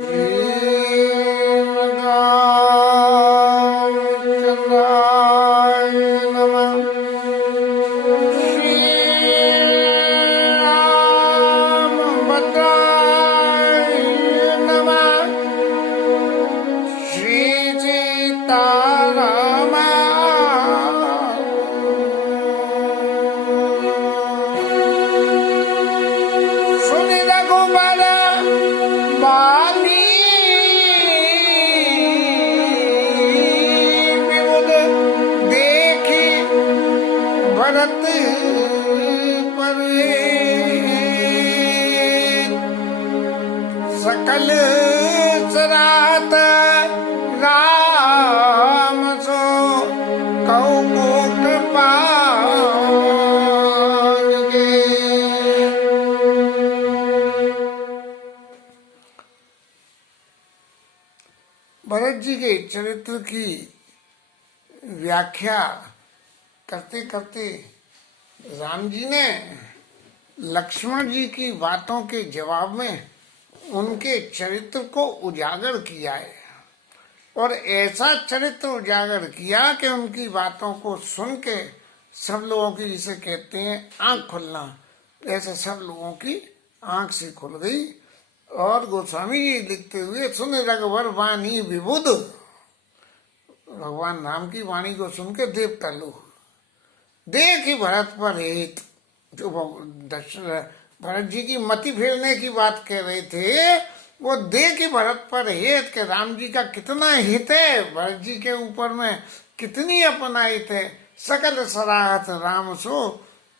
श्रीरामचंद्राय नमः। श्रीरामभद्राय नमः। श्री सीताराम सुनि रघुबर बाली विबुध देखी भरत पर सकल सराहत राम सो कौ कृपा भरत जी के चरित्र की व्याख्या करते करते राम जी ने लक्ष्मण जी की बातों के जवाब में उनके चरित्र को उजागर किया है और ऐसा चरित्र उजागर किया कि उनकी बातों को सुन के सब लोगों की, जिसे कहते हैं आंख खुलना, ऐसे सब लोगों की आंख से खुल गई। और गोस्वामी जी लिखते हुए सुन रघुवर वाणी विबुध, भगवान राम की वाणी को सुन के देवता लोग देखी भरत पर हेत, जो भरत जी की मति फेरने की बात कह रहे थे, वो देखी भरत पर हेत के राम जी का कितना हित है, भरत जी के ऊपर में कितनी अपना हित है। सकल सराहत राम सो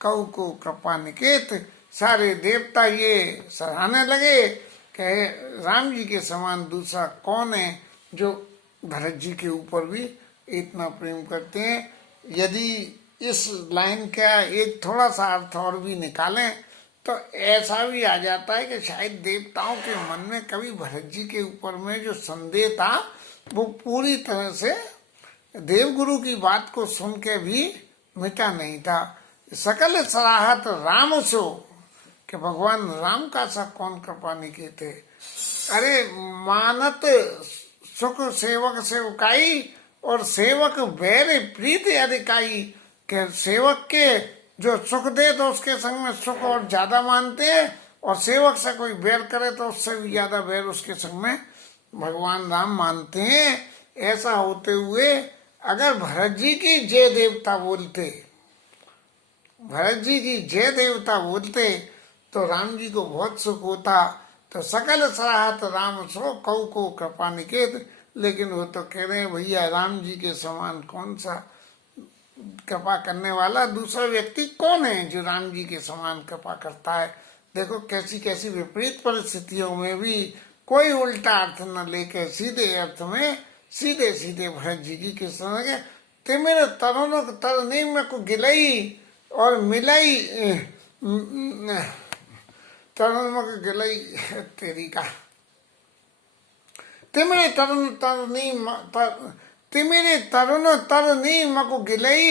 कौ को कृपा निकेत, सारे देवता ये सराहने लगे कि राम जी के समान दूसरा कौन है जो भरत जी के ऊपर भी इतना प्रेम करते हैं। यदि इस लाइन का एक थोड़ा सा अर्थ और भी निकालें तो ऐसा भी आ जाता है कि शायद देवताओं के मन में कभी भरत जी के ऊपर में जो संदेह था वो पूरी तरह से देवगुरु की बात को सुन के भी मिटा नहीं था। सकल सराहत राम सो, कि भगवान राम का सा कौन कृपा निकेत है। अरे मानत सुख सेवक सेवकाई और सेवक बैर प्रीत अधिकाई, के सेवक के जो सुख दे तो उसके संग में सुख और ज्यादा मानते हैं, और सेवक से कोई बैर करे तो उससे भी ज्यादा बैर उसके संग में भगवान राम मानते हैं। ऐसा होते हुए अगर भरत जी की जय देवता बोलते, भरत जी की जय देवता बोलते तो राम जी को बहुत सुख होता। तो सकल सराहत राम सो कौ को कृपा निकेत, लेकिन वो तो कह रहे हैं भैया राम जी के समान कौन सा कृपा करने वाला दूसरा व्यक्ति कौन है जो राम जी के समान कृपा करता है। देखो कैसी कैसी विपरीत परिस्थितियों में भी कोई उल्टा अर्थ न लेकर सीधे अर्थ में सीधे सीधे भरत जी की किस तरह के ते मेरे तरुणों तरनी में को गिलई और मिलई, तरुण में को गिलई तेरी का, तिमरे तरुण तरनी तिमिरे तरुण तरनी मको गिलई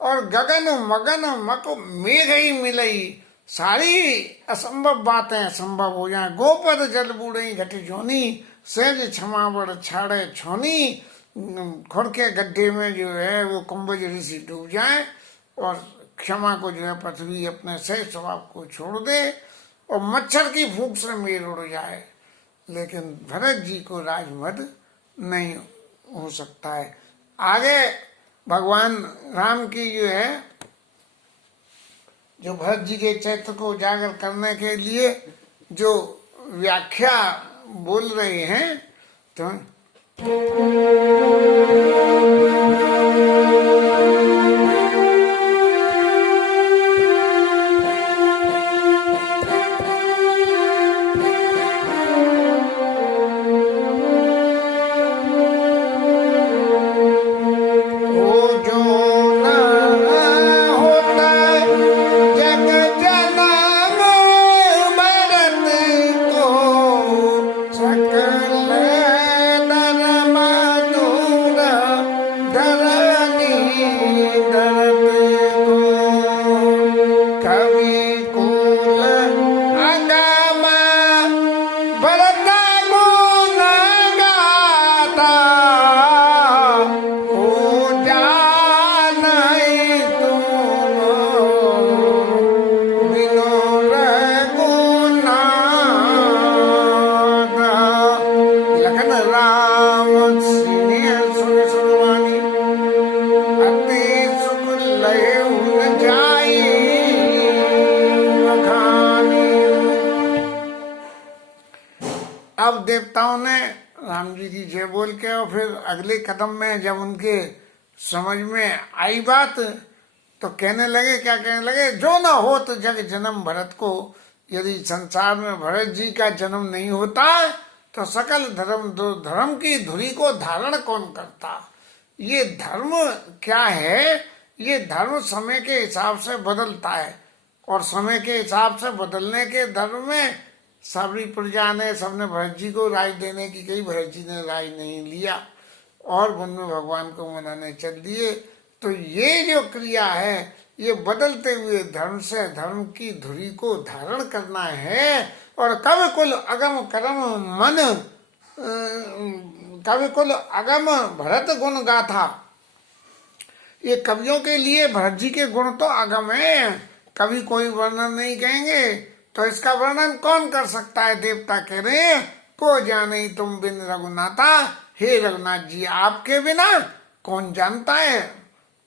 और गगन मगन मको मेघ ही मिलई, सारी असंभव बातें संभव हो जाए। गोपद जल बूढ़ी घटी जोनी सहज क्षमा बड़ छाड़े छोनी, खुर के गड्ढे में जो है वो कुंभज ऋषि डूब जाए और क्षमा को जो है पृथ्वी अपने सही स्वभाव को छोड़ दे और मच्छर की फूंक से मेल उड़ जाए, लेकिन भरत जी को राजमद नहीं हो सकता है। आगे भगवान राम की जो है जो भरत जी के चरित्र को उजागर करने के लिए जो व्याख्या बोल रहे हैं तो देवताओं ने राम जी की जय बोल के, और फिर अगले कदम में जब उनके समझ में आई बात तो कहने लगे, क्या कहने लगे, जो न हो तो जग जन्म भरत को, यदि संसार में भरत जी का जन्म नहीं होता तो सकल धर्म धर्म की धुरी को धारण कौन करता। ये धर्म क्या है, ये धर्म समय के हिसाब से बदलता है, और समय के हिसाब से बदलने के धर्म में सारी प्रजा ने, सबने भरत जी को राय देने की कही, भरत जी ने राय नहीं लिया और वन में भगवान को मनाने चल दिए। तो ये जो क्रिया है, ये बदलते हुए धर्म से धर्म की धुरी को धारण करना है। और कवि कुल अगम करम मन, कवि कुल अगम भरत गुण गाथा। ये कवियों के लिए भरत जी के गुण तो अगम है, कवि कोई वर्णन नहीं कहेंगे तो इसका वर्णन कौन कर सकता है। देवता कह रहे हैं, को जाने तुम बिन रघुनाथा, हे रघुनाथ जी आपके बिना कौन जानता है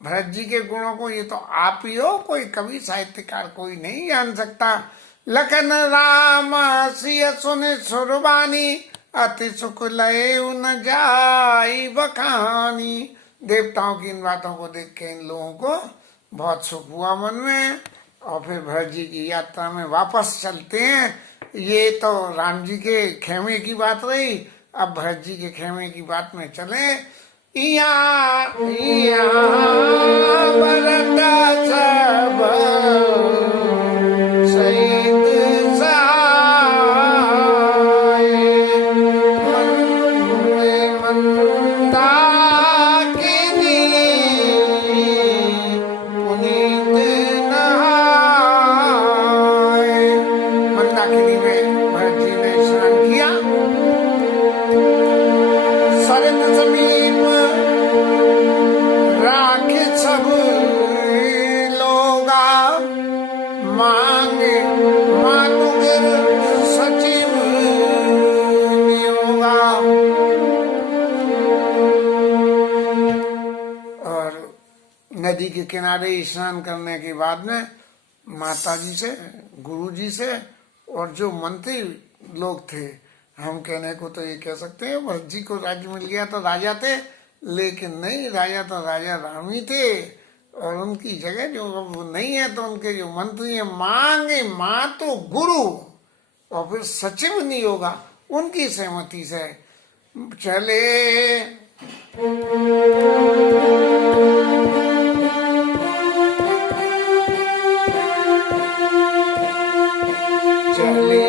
भरत जी के गुणों को, ये तो आप ही हो, कोई कवि साहित्यकार कोई नहीं जान सकता। लखन राम सिय सुन सुरबानी, अति सुख लय न जाई बखानी। देवताओं की इन बातों को देख के इन लोगों को बहुत सुख हुआ मन में, और फिर भरत जी की यात्रा में वापस चलते हैं। ये तो राम जी के खेमे की बात रही, अब भरत जी के खेमे की बात में चले। इया इया भरत सब सहित सहाय, मंदाकिनी पुनीत नहाय। मंदाकिनी में भरत जी ने स्नान किया, सरत समीप राखे सब लोगा, मांगे मातुगिर सचिव नियोगा। और नदी के किनारे स्नान करने के बाद में माता जी से, गुरु जी से और जो मंत्री लोग थे, हम कहने को तो ये कह सकते हैं भरत जी को राज्य मिल गया तो राजा थे, लेकिन नहीं, राजा तो राजा राम ही थे, और उनकी जगह जो वो नहीं है तो उनके जो मंत्री हैं, मांगे मातु गुरु और फिर सचिव नहीं होगा, उनकी सहमति से चले। चले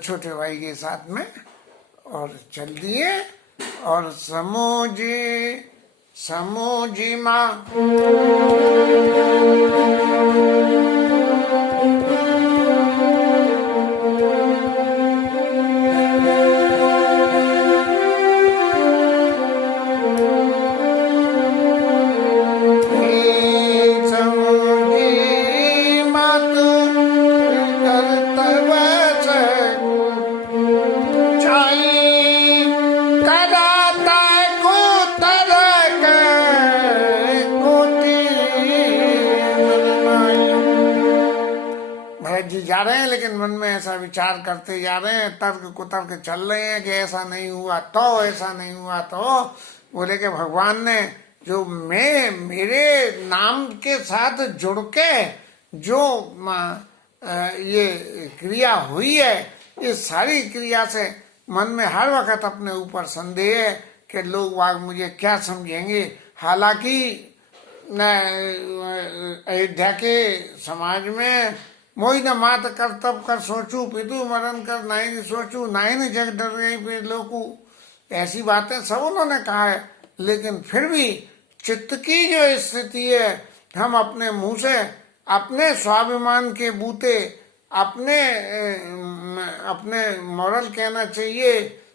छोटे भाई के साथ में और चल दिए। और समोजी माँ जा रहे हैं, लेकिन मन में ऐसा विचार करते जा रहे हैं, तर्क कुतर्क चल रहे हैं कि ऐसा नहीं हुआ तो, ऐसा नहीं हुआ तो। बोले कि भगवान ने जो मेरे नाम के साथ जुड़ के जो ये क्रिया हुई है, इस सारी क्रिया से मन में हर वक्त अपने ऊपर संदेह है कि लोग वाग मुझे क्या समझेंगे। हालांकि अयोध्या के समाज में मोई न मात कर तब कर सोचू, पितु मरण कर नाइन सोचू, नाइन जग डर गई फिर लोकू, ऐसी बातें सब उन्होंने कहा है। लेकिन फिर भी चित्त की जो स्थिति है, हम अपने मुंह से अपने स्वाभिमान के बूते अपने मोरल कहना चाहिए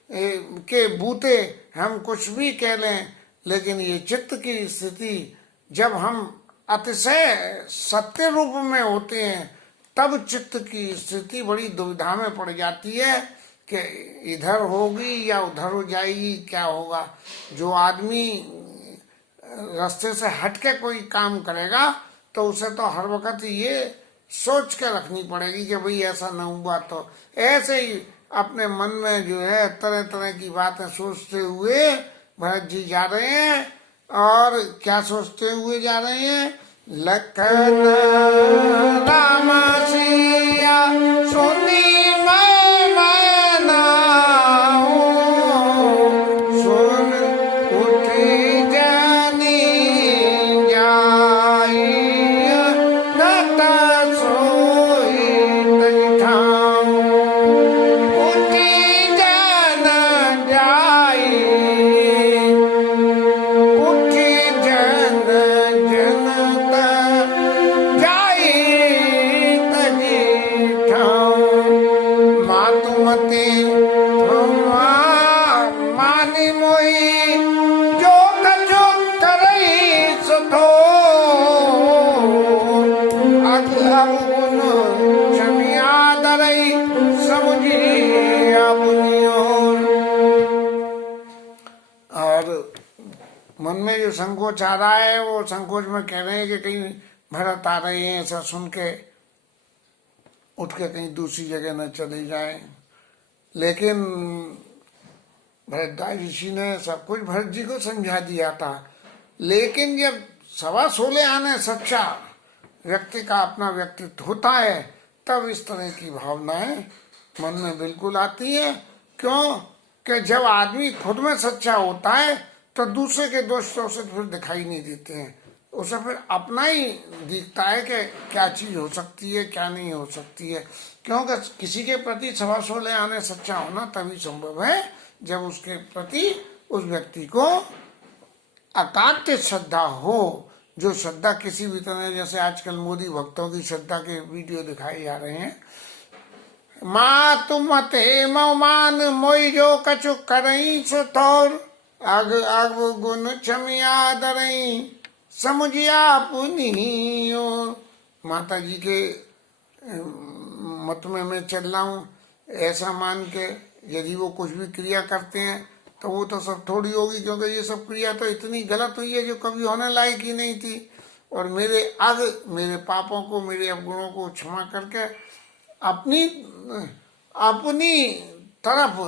के बूते हम कुछ भी कह लें, लेकिन ये चित्त की स्थिति जब हम अतिशय सत्य रूप में होते हैं तब चित्त की स्थिति बड़ी दुविधा में पड़ जाती है कि इधर होगी या उधर हो जाएगी, क्या होगा। जो आदमी रास्ते से हट के कोई काम करेगा तो उसे तो हर वक्त ये सोच के रखनी पड़ेगी कि भाई ऐसा न हुआ तो। ऐसे ही अपने मन में जो है तरह तरह की बातें सोचते हुए भरत जी जा रहे हैं। और क्या सोचते हुए जा रहे हैं? लखन राम सिया सुनी मन में जो संकोच आ रहा है वो संकोच में कह रहे हैं कि कहीं भरत आ रहे हैं, ऐसा सुन के उठ के कहीं दूसरी जगह न चले जाए। लेकिन भरद्वाज ऋषि ने सब कुछ भरत जी को समझा दिया था। लेकिन जब 16.25 आने सच्चा व्यक्ति का अपना व्यक्तित्व होता है तब इस तरह की भावनाएं मन में बिल्कुल आती है। क्यों कि जब आदमी खुद में सच्चा होता है तो दूसरे के दोष तो उसे फिर दिखाई नहीं देते हैं, उसे फिर अपना ही दिखता है कि क्या चीज हो सकती है क्या नहीं हो सकती है। क्योंकि किसी के प्रति 16.25 आने सच्चा होना तभी संभव है जब उसके प्रति उस व्यक्ति को अकाट्य श्रद्धा हो। जो श्रद्धा किसी भी तरह, जैसे आजकल मोदी भक्तों की श्रद्धा के वीडियो दिखाए जा रहे हैं, माँ तुम मते मान मोई जो कछु करई सो तौर अग अग गुण क्षमिया दरई समुझिया पुनियो। माता जी के मत में मैं चल रहा हूँ ऐसा मान के यदि वो कुछ भी क्रिया करते हैं तो वो तो सब थोड़ी होगी, क्योंकि ये सब क्रिया तो इतनी गलत हुई है जो कभी होने लायक ही नहीं थी। और मेरे पापों को, मेरे अवगुणों को क्षमा करके अपनी तरफ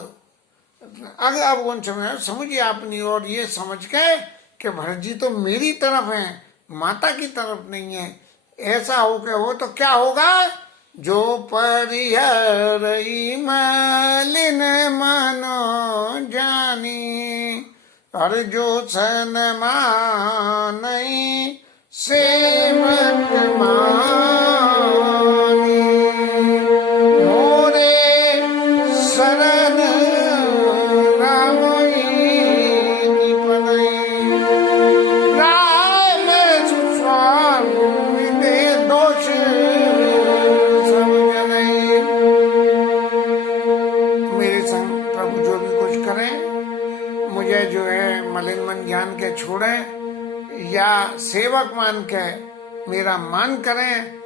अगर अवगुण समझिए अपनी और ये समझ के कि भरत जी तो मेरी तरफ हैं, माता की तरफ नहीं है। ऐसा हो के हो तो क्या होगा? जो परिहरई मलिन मनो जानी और जो सन मानई सेवक मानी मोरे शरण रामई राम स्वामी दे दोष मुझे जो है मलिन मन ज्ञान के छोड़े या सेवक मान के मेरा मान करें,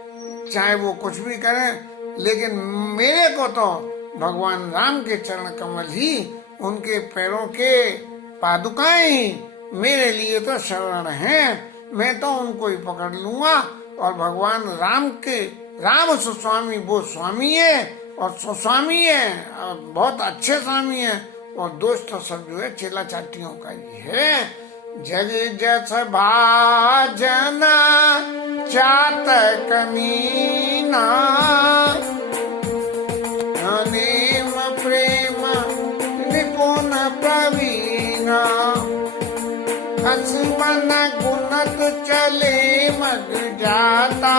चाहे वो कुछ भी करें, लेकिन मेरे को तो भगवान राम के चरण कमल ही, उनके पैरों के पादुकाएं ही मेरे लिए तो शरण हैं। मैं तो उनको ही पकड़ लूंगा। और भगवान राम सुस्वामी वो स्वामी है और सुस्वामी है, बहुत अच्छे स्वामी है। और दोस्त तो सब जो है चेला चाटियों का ही है। जग जस भाजना चातक मीना अनेम प्रेम निपुण प्रवीणा असमन गुणत चले मग जाता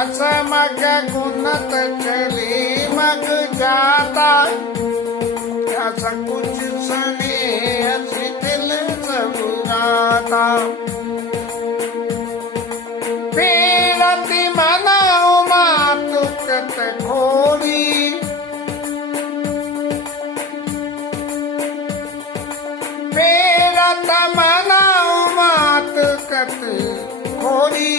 असमग गुणत चले मग जाता ऐसा कुछ सने दिल सब गाता पेरति मनाओ मातुकत घोरी तमनाऊ मात कत खोरी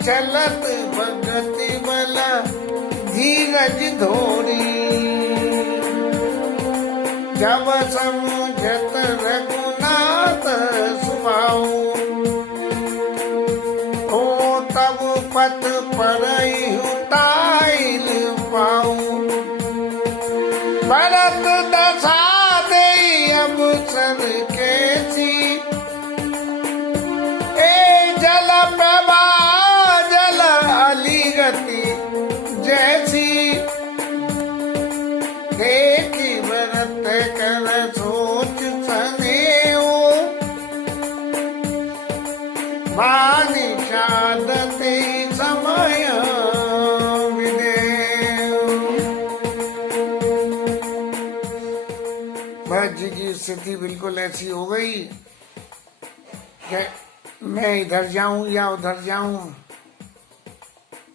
चलत भगत बला धीरज धोरी जब समुझत रघुनाथ सुभाऊ हो तब पथ परई ताइल पाऊ भरत दशा दे अवसर कैसी ए जल प्रभा जल अली गति जैसी देखी भरत कर सोच सनेऊ मानि शादते समय भरत जी की स्थिति बिल्कुल ऐसी हो गई कि मैं इधर जाऊं या उधर जाऊं,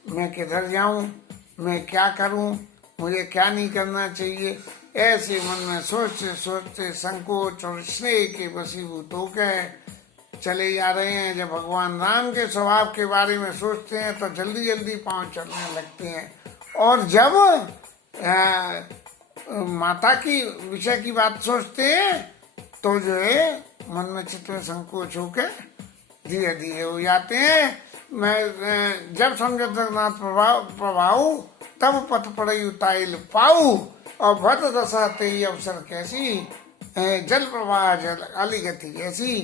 मैं किधर जाऊं, मैं क्या करूं, मुझे क्या नहीं करना चाहिए, ऐसे मन में सोचते सोचते संकोच और स्नेह के वशीभूत होकर चले जा रहे हैं। जब भगवान राम के स्वभाव के बारे में सोचते हैं तो जल्दी जल्दी पांव चलने लगते हैं, और जब माता की विषय की बात सोचते हैं तो जो है मन में चित्त में संकोच होकर धीरे धीरे हो जाते हैं। मैं जब समझो जगन्नाथ प्रभाऊ तब पथ पड़ई उताइल पाऊ, और भरत दशा ते अवसर कैसी जल प्रवाह जल अली गति जैसी।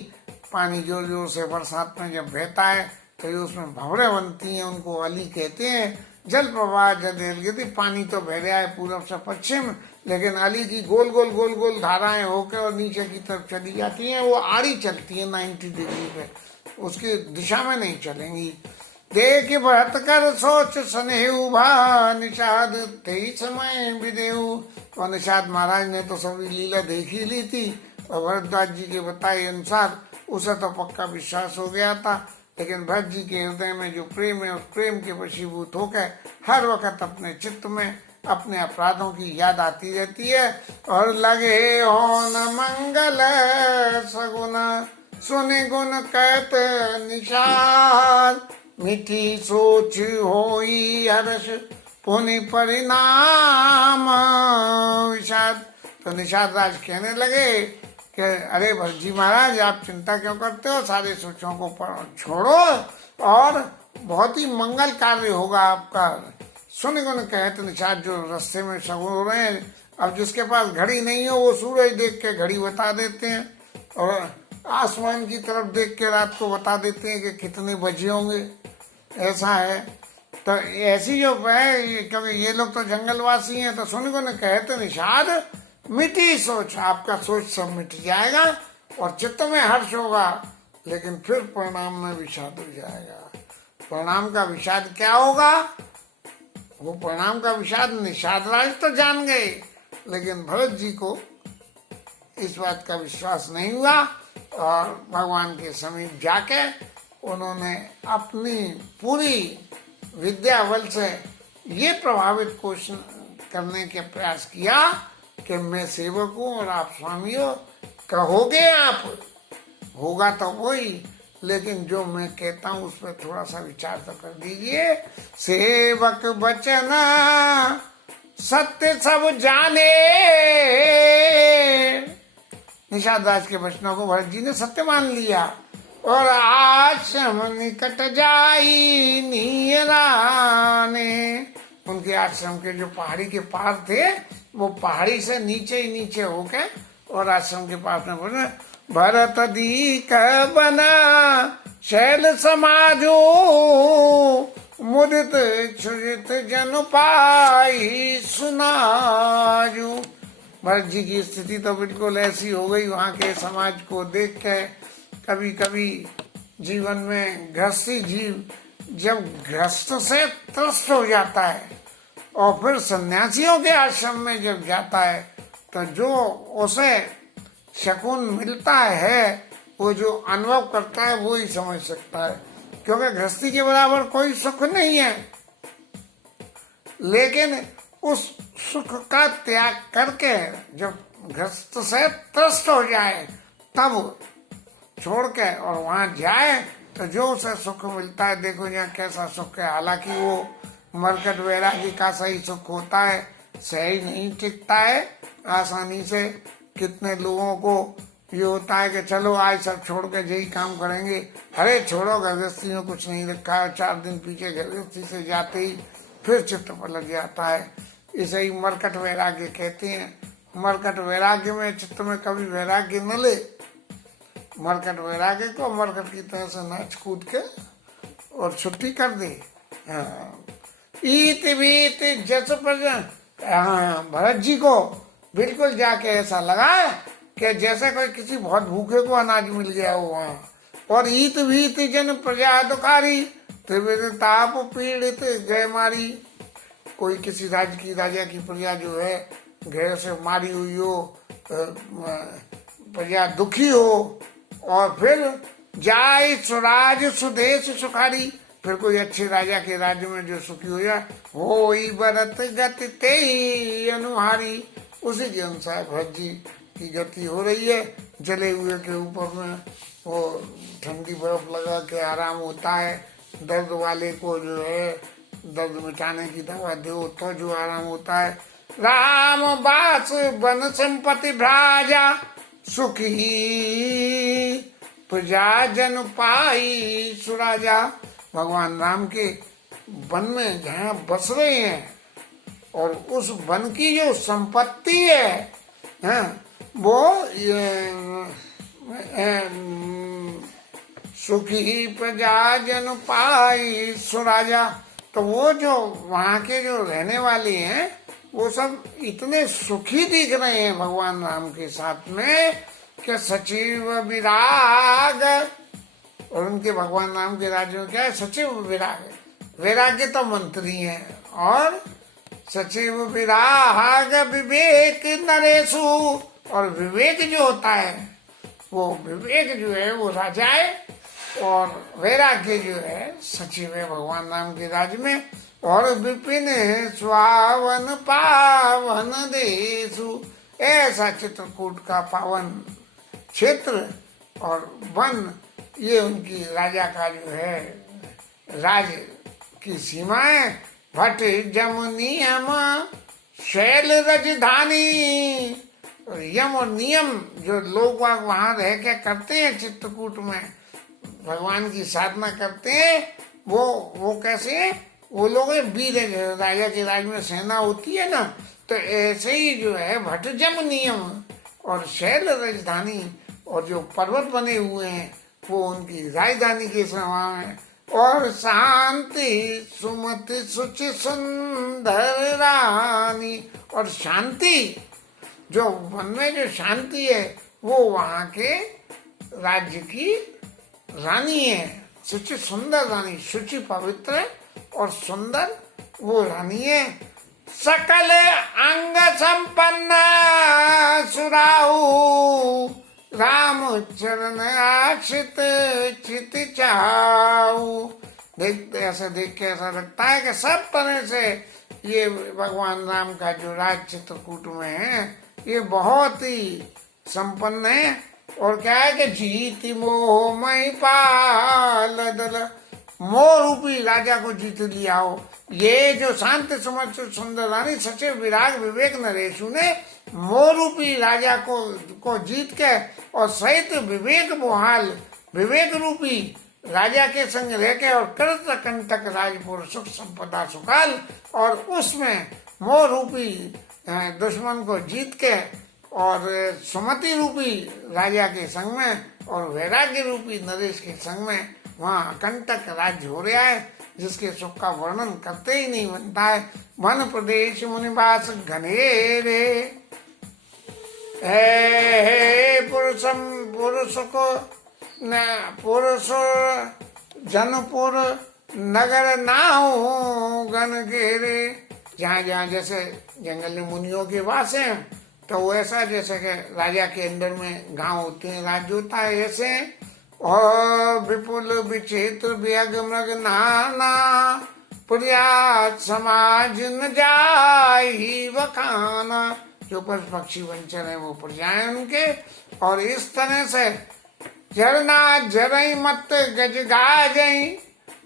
पानी जोर जोर से बरसात में जब बहता है तो ये उसमें भंवरें बनती हैं, उनको अली कहते हैं। जल प्रवाह जल गति, पानी तो बह रहा है पूरब से पश्चिम, लेकिन अली की गोल गोल गोल गोल धाराएं होकर और नीचे की तरफ चली जाती हैं। वो आड़ी चलती है 90 डिग्री पे, उसकी दिशा में नहीं चलेंगी। देख भरत कर सोच सनेहु भा निषाद तेई समय विदेहु। और निषाद महाराज ने तो सभी लीला देख ही ली थी, और भरतदास जी के बताए अनुसार उसे तो पक्का विश्वास हो गया था, लेकिन भरत जी के हृदय में जो प्रेम है उस प्रेम के वशीभूत होकर हर वक्त अपने चित्त में अपने अपराधों की याद आती रहती है। और लगे हो न मंगल सगुन सुने गुण कहत निषाद, मीठी सोच होई हर्ष पुनि परिणाम विषाद। तो निषाद राज कहने लगे कि अरे भरत जी महाराज, आप चिंता क्यों करते हो, सारे सोचों को छोड़ो और बहुत ही मंगल कार्य होगा आपका। सुन गुण कहते निषाद, जो रास्ते में सगुन हो रहे हैं, अब जिसके पास घड़ी नहीं हो वो सूरज देख के घड़ी बता देते हैं, और आसमान की तरफ देख के रात को बता देते हैं कि कितने बजे होंगे। ऐसा है तो ऐसी जो है, क्योंकि ये लोग तो जंगलवासी हैं, तो सुन गुण कहते निषाद मिटी सोच, आपका सोच सब मिट जाएगा और चित्त में हर्ष होगा, लेकिन फिर परिणाम में विषाद हो जाएगा। परिणाम का विषाद क्या होगा, वो परिणाम का विषाद निषाद राज तो जान गए, लेकिन भरत जी को इस बात का विश्वास नहीं हुआ, और भगवान के समीप जाके उन्होंने अपनी पूरी विद्या बल से ये प्रभावित कोशिश करने के प्रयास किया कि मैं सेवक हूँ और आप स्वामी हो, कहोगे आप, होगा तो वही, लेकिन जो मैं कहता हूँ उस पर थोड़ा सा विचार तो कर दीजिए। सेवक वचन सत्य सब जाने, निषाद राज के वचनों को भरत जी ने सत्य मान लिया, और आश्रम निकट जाई नीराने। उनके आश्रम के जो पहाड़ी के पार थे, वो पहाड़ी से नीचे ही नीचे होके और आश्रम के पास में बोले, भरत दीक बना शैल समाजो मुदित क्षुजित जन पाई सुनाजू। भरत जी की स्थिति तो बिल्कुल ऐसी हो गई, वहाँ के समाज को देख के कभी कभी जीवन में गृहस्थी जीव जब गृहस्थ से त्रस्त हो जाता है और फिर सन्यासियों के आश्रम में जब जाता है, तो जो उसे शकुन मिलता है, वो जो अनुभव करता है वो ही समझ सकता है, क्योंकि गृहस्थी के बराबर कोई सुख नहीं है। लेकिन उस सुख का त्याग करके जब ग्रस्त से त्रस्त हो जाए तब छोड़ के और वहां जाए तो जो उसे सुख मिलता है, देखो यहाँ कैसा सुख है। हालांकि वो मरकट वैरागी का सही सुख होता है, सही नहीं टिकता है आसानी से। कितने लोगों को ये होता है कि चलो आज सब छोड़ के यही काम करेंगे, अरे छोड़ो गृहस्थी में कुछ नहीं रखा है, 4 दिन पीछे गृहस्थी से जाते ही फिर चित्त पलट जाता है। इसे ही मरकट वैराग्य कहते हैं। मरकट वैराग्य में चित्त में कभी वैराग्य न ले, मरकट वैराग्य को मरकट की तरह से नाच कूद के और छुट्टी कर दे। हाँ। ईत बीत जस पर, हाँ, भरत जी को बिल्कुल जाके ऐसा लगा कि जैसे कोई किसी बहुत भूखे को अनाज मिल गया हो वहाँ। और ईत बीत जन प्रजा दुखारी, त्रिविध ताप पीड़ित गए मारी। कोई किसी राजा की प्रजा जो है गए से मारी हुई हो, प्रजा दुखी हो, और फिर जाय स्वराज सुदेश सुखारी, फिर कोई अच्छे राजा के राज्य में जो सुखी हो जाए, हो बरत गति ते अनुहारी। उसी के अनुसार भरत जी की गति हो रही है। जले हुए के ऊपर में वो ठंडी बर्फ लगा के आराम होता है। दर्द वाले को जो है दर्द मिटाने की दवा दो तो जो आराम होता है। राम बास वन संपत्ति भ्राजा, सुखी प्रजा जन पाई सुराजा। भगवान राम के वन में जहाँ बस रहे हैं और उस वन की जो संपत्ति है, वो सुखी प्रजा जन पाई सुराजा। तो वो जो वहाँ के जो रहने वाले हैं वो सब इतने सुखी दिख रहे हैं भगवान राम के साथ में कि सचिव विराग। और उनके भगवान राम के राज्य में क्या है? सचिव विराग। वैराग्य तो मंत्री हैं, और सचिव विराग विवेक नरेशु। और विवेक जो होता है, वो विवेक जो है वो राजा है, और वैराग्य जो है सचिव है भगवान राम के राज्य में। और विपिन स्वावन पावन देशु, ऐसा चित्रकूट का पावन क्षेत्र और वन, ये उनकी राजा का जो है राज की सीमाएं। भट जम नियम शैल राजधानी, यम और नियम जो लोग वहां रह के करते हैं चित्रकूट में, भगवान की साधना करते हैं, वो कैसे? वो लोग वीर राजा के राज में सेना होती है ना, तो ऐसे ही जो है भटजम नियम और शैल राजधानी, और जो पर्वत बने हुए हैं वो उनकी राजधानी के समान है। और शांति सुमति सुचि सुंदर रानी, और शांति जो वन में जो शांति है वो वहाँ के राज्य की रानी है। शुचि सुंदर रानी, शुचि पवित्र और सुंदर वो रानी है। सकल अंग संपन्न सुराहु, राम चरण आश्रित चित चाहु। देखते ऐसे देख के ऐसा लगता है कि सब तरह से ये भगवान राम का जो राज चित्रकूट में है ये बहुत ही संपन्न है। और क्या है कि जीत मोह मई पाल दल, मोह रूपी राजा को जीत लिया हो। ये जो शांत समझ सुंदर रानी सचिव विराग विवेक नरेशु ने मोह रूपी राजा को जीत के और सहित विवेक मोहाल विवेक रूपी राजा के संग रह के और कृत कंटक राजपुर सुख संपदा सुखाल, और उसमें मोह रूपी दुश्मन को जीत के और सुमति रूपी राजा के संग में और वैराग्य रूपी नरेश के संग में वहाँ कंटक राज्य हो रहा है, जिसके सुख का वर्णन करते ही नहीं बनता है। वन प्रदेश मुनिवास घनेरे, हे पुरुषम पुरुष को न पुरुष जनपुर नगर ना हो गन घेरे। जहाँ जहाँ जैसे जंगल में मुनियों के वास हैं, तो वैसा जैसे कि राजा के अंदर में गांव होते हैं, राज्य होता है, ऐसे। और विपुल विचित्र व्यग मृग नाना, प्रिया समाज न जाई बखाना। जो पशु पक्षी वंचन है वो पड़ जाए उनके। और इस तरह से झरना जरई मत गज गाजई,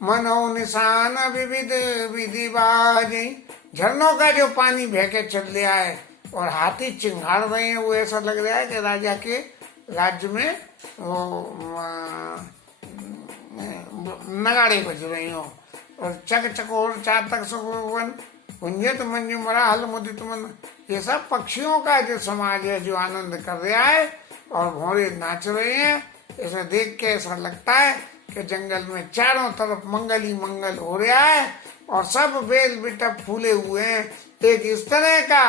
मनो निशान विविध विधि बाजई। झरनों का जो पानी बह के चल रहा है और हाथी चिंगाड़ रहे हैं, वो ऐसा लग रहा है कि राजा के राज्य में वो नगाड़े बज रही हो। और चक चकोर चातक सुवन कुंजित मंजू मरा हल मुदित मन, ये सब पक्षियों का जो समाज है जो आनंद कर रहा है और भौरे नाच रहे हैं। इसे देख के ऐसा लगता है कि जंगल में चारों तरफ मंगल ही मंगल हो रहा है और सब बेल बिटप फूले हुए हैं। एक इस तरह का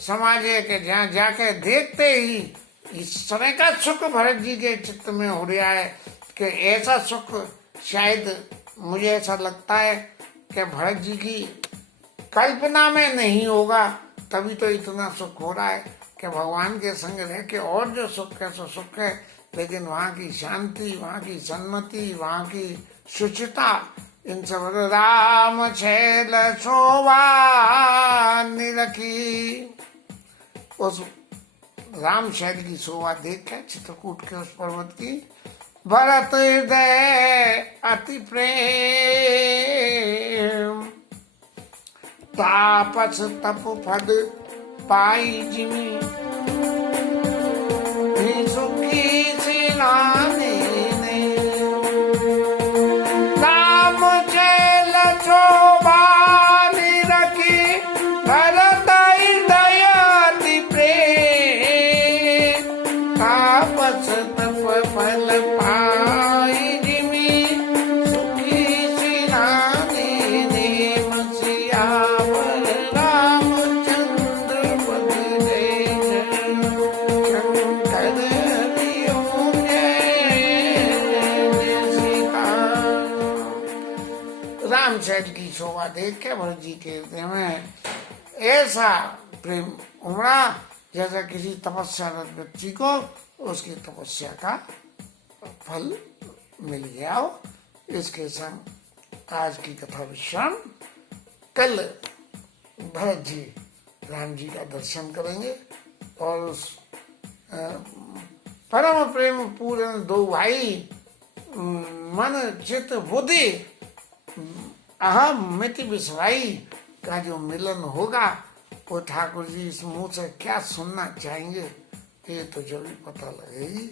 समाज है कि जहाँ जाके देखते ही इस तरह का सुख भरत जी के चित्त में हो रहा है कि ऐसा सुख शायद मुझे ऐसा लगता है कि भरत जी की कल्पना में नहीं होगा। तभी तो इतना सुख हो रहा है कि भगवान के संग रह के और जो सुख है सो सुख है, लेकिन वहाँ की शांति, वहाँ की सन्मति, वहाँ की शुचिता, इन सब राम छैल शोभा निरखी। उस राम शैल की शोभा देख के चित्रकूट के उस पर्वत की भरत हृदय अति प्रेम, तापस तप फद पाई जिमी, सुखी सिलाने राम चैल शोभा निरखी, भरत हृदय अति प्रेम, तापस तप फल पाई जिमी, सुखी सिलाने नेम सियावर रामचंद्र पद जय शंकर हरिओ जय सीता। राम शैल की शोभा देख के भरत जी के हृदय में ऐसा प्रेम उमड़ा जैसा किसी तपस्यारत व्यक्ति को उसकी तपस्या का फल मिल गया हो। इसके संग आज की कथा विश्राम। कल भरत जी राम जी का दर्शन करेंगे और उस परम प्रेम पूर्ण दो भाई मन चित बुद्धि अहम मिति बिसराई का जो मिलन होगा वो ठाकुर जी इस मुंह से क्या सुनना चाहेंगे ये तो जब भी पता लगेगी।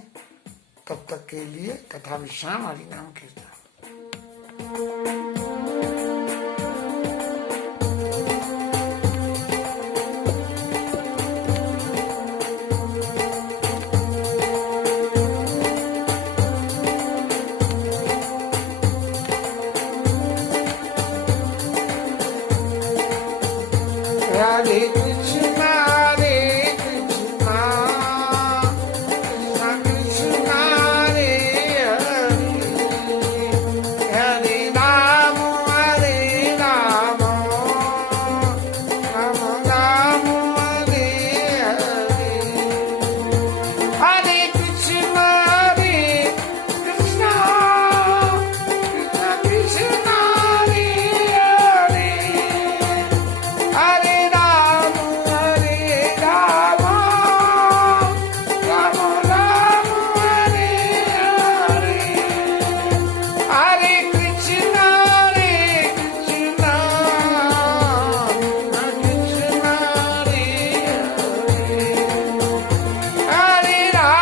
तब तक के लिए कथा विश्राम। हरि नाम कीर्तन। Hare Krishna, Hare Krishna, Krishna Krishna, Hare Hare, Hare Rama, Hare Rama, Rama Rama, Hare Hare, Hare Krishna, Hare Krishna, Krishna Krishna, Hare Hare, Hare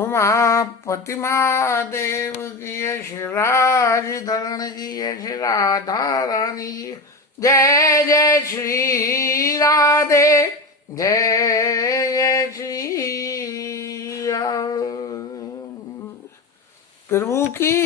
Umapati Mahadev की श्री राज धरण की श्री राधा रानी की जय जय श्री राधे जय जय श्री राम प्रभु की।